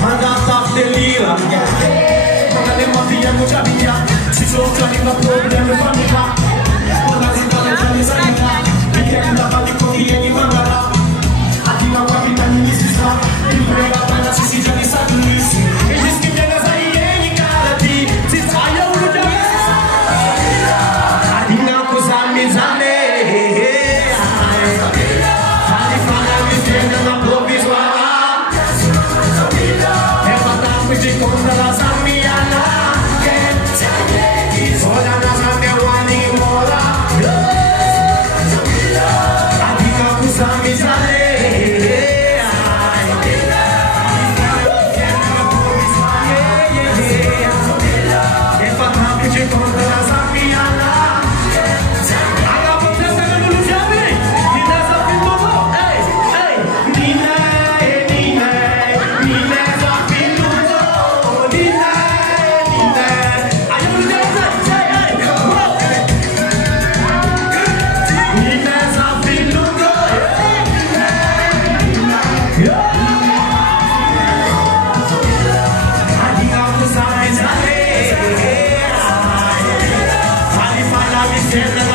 Manata delira. Quando le mafia mucha via, si sono già problemi famiglia. Quando si dà le giorni sanità, e che andava di coglie di mandara. A chi non capita non si sa, il prega bella ci si già di sacrifici. E gli schifia da sai e cara ti, si sa io non già. A di una cosa mi zane. Ali fala mi prende na provvisoria. E fatta questi conta la sammiana. Sola na sammia wani mora. A di una cosa mi zane. Yeah.